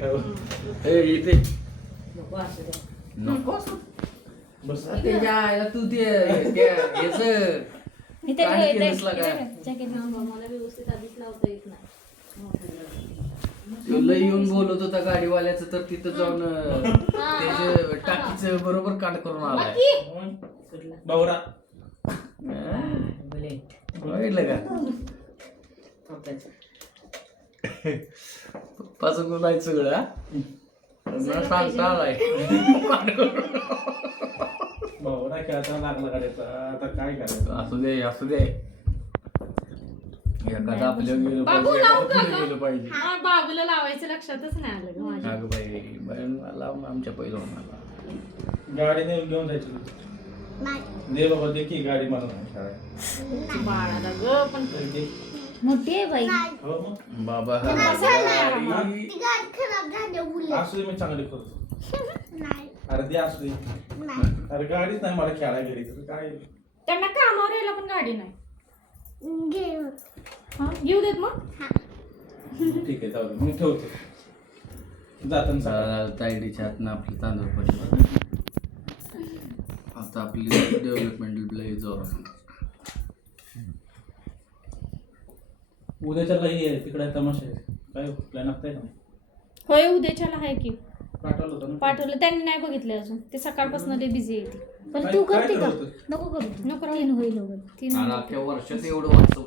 इथे नको बस त्याच्या आईला तू ते याच मला व्यवस्थित आधीच लावता येत नाही. लय येऊन बोलत होता गाडीवाल्याचं तर तिथं जाऊन त्याच्या टाकीचं बरोबर काट करून आलाय. बावरा बघितलं का पप्पाचं नाही सगळं सांगता आलाय काट करून. बावरा खेळता लागला गाड्याचा आता काय करायचं. असू दे एखादा आपल्या गेलं बाबू पाहिजे लावू एखादं का पुढे गं? गेलं पाहिजे. हा, बाबूला लावायचं लक्षातच नाही आलं गं माझ्या. अगं बाई मला आमच्या पहिलं मला गाडीने घेऊन जायची दे बाबा दे की गाडी मला नाही खेळायला. बाळाला ग पण दे. मोठी आहे बाई. हो मग बाबा हा गाडी असू दे मी चांगली करतो. अरे दे असू दे. अरे गाडीच नाही मला खेळायला गेली तर काय. त्यांना कामावर यायला पण गाडी नाही. हा, घेऊ देत मग. ठीक आहे जाऊ दे मी ठेवतो जाताना सांगा. तायडीच्या हातनं आपले तांदूळ पडले. आता आपली डेव्हलपमेंट लय जोरात. उद्याच्याला हे तिकडे तमाशा आहे काय प्लॅन आखताय का. होय उद्याच्याला आहे की पाठवलं होतं ना. पाठवलं त्यांनी नाही बघितलं अजून ते सकाळपासून लय बिझी आहे ती. पण काय- तू काय करते का? ठरवतं? नको करू. नको राहू. तीन होईल वगैरे. तीन आणि अख्ख्या वर्षात एवढं वाचतो